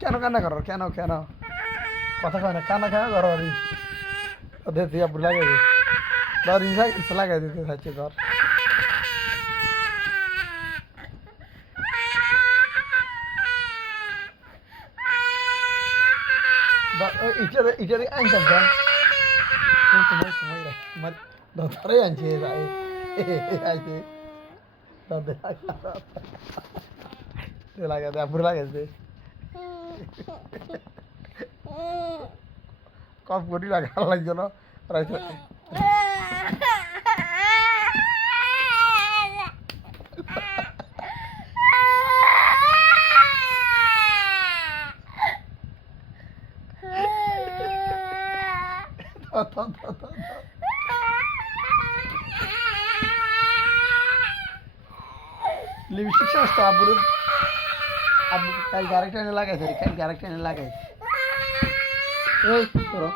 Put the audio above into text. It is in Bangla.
কেন কান্না করো? কেন কেন কথা কয় না? কান্না কেন করো? ওদের তুই আব্বু লাগাই দিই, ধর ইনসাইকেল লাগাই দিতে চাচ্ছি ধর। ইটারে আনতাম কেন? তোমার সময় রাখ, তোমার ধরে আনছে আইছে লাগা দে, আব্বু লাগাই দে, কম করি লাগা লাগছে না রাইতে। লিপস্টিক সমস্ত আব্বুর, আব্বু কালকে আরেকটা এনে লাগাইছে, কালকে আরেকটা এনে লাগাইছে। এই করো